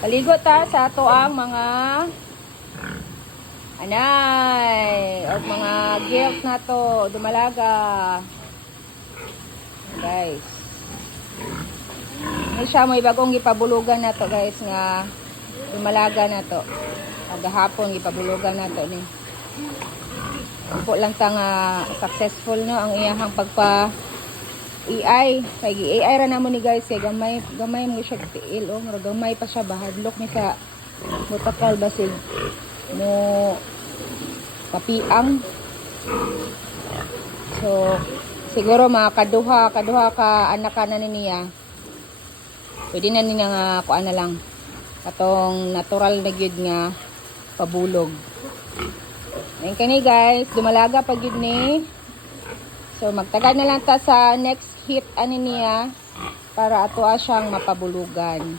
Paligo ta sa ato ang mga anay o mga gift na to dumalaga. Guys. Ini siya mo ibagong gipabulugan na to guys nga dumalaga na to. Agahapon gipabulugan na to ni. Po lang ta nga successful no ang iyahang pagpa AI kay AI ra namo ni guys kay gamay mo siya tiil oh mura gamay pa siya bahadlok ni sa mutakal basig mo papiang. So siguro mga kaduha ka anak ka na niya pwede na niya nga kuan na lang katong natural na gyud nga pabulog. Ayan kani guys, dumalaga pa gyud ni. So magtagad na lang ta sa next hit ani niya para atoa siyang mapabulugan.